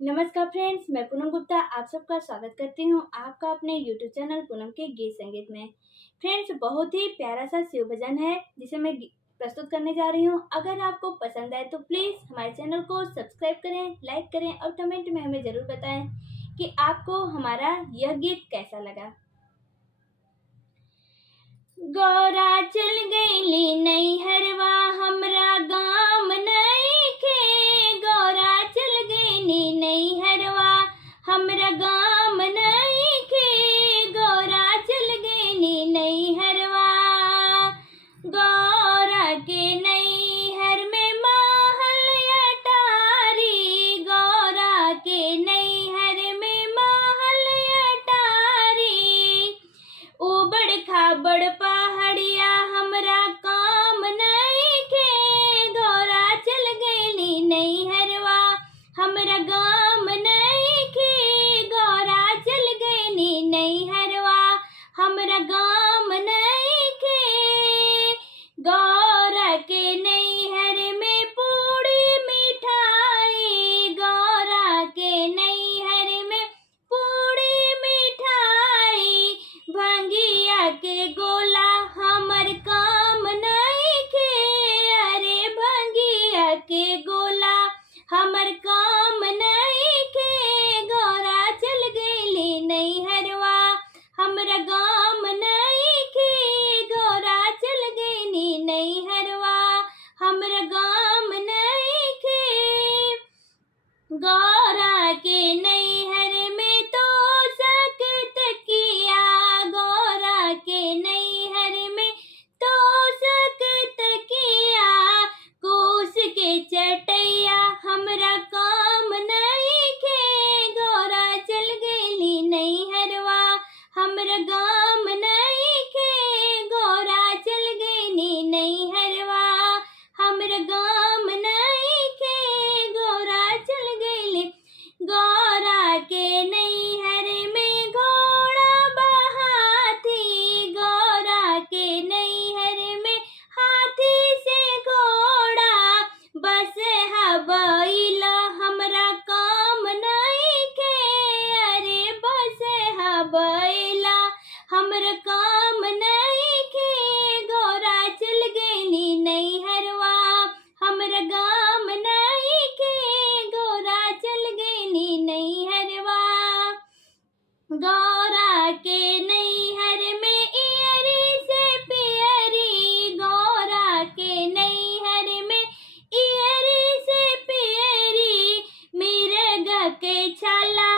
नमस्कार फ्रेंड्स, मैं पूनम गुप्ता आप सबका स्वागत करती हूँ आपका अपने यूट्यूब चैनल पूनम के गीत संगीत में। फ्रेंड्स, बहुत ही प्यारा सा शिव भजन है जिसे मैं प्रस्तुत करने जा रही हूँ। अगर आपको पसंद आए तो प्लीज़ हमारे चैनल को सब्सक्राइब करें, लाइक करें और कमेंट में हमें ज़रूर बताएं कि आपको हमारा यह गीत कैसा लगा। गौरा चल गईली नैहरवा हमरा गाम नइखे। गौरा चल गईली नैहरवा हमरा गाम नइखे। गौरा चल गईली नैहरवा। गौरा के नैहर में महल अटारी। गौरा के नैहर में महल अटारी। उबड़ खाबड़ पहाड़िया हमरा काम नइखे। गौरा चल गईली नैहरवा हमरा गाम नइखे। गौरा चल गईली नैहरवा हमरा गाम नइखे। गौरा के नैहर में पूड़ी मिठाई। गौरा के नैहर में पूड़ी मिठाई। भंगिया के गोला हमर काम नइखे। अरे भंगिया के गोला हमर काम नइखे। गौरा चल गईली नैहरवा हमरा गाम नइखे। गौरा चल गईली नैहरवा हमरा गाम नइखे। गौरा के नैहर में तो सकत किया। गौरा के नैहर में तो सकत किया। कोस के चटैया हमरा काम नइखे। गौरा चल गईली नैहरवा हमरा गाम नइखे। गौरा चल गईली नैहरवा हमरा गाम नइखे। गौरा चल गईली। गौरा के नैहर में घोड़ा बहाती। गौरा के नैहर में हाथी से घोड़ा। बस बैल हमरा काम नइखे। अरे बस बैल हमरा काम नइखे। गौरा चल गईली नैहरवा हमरा गाम नइखे। गौरा चल गईली नैहरवा। गौरा के नैहर में इयरी से पियरी। गौरा के नैहर में इयरी से पियरी। मिर्ग के छाला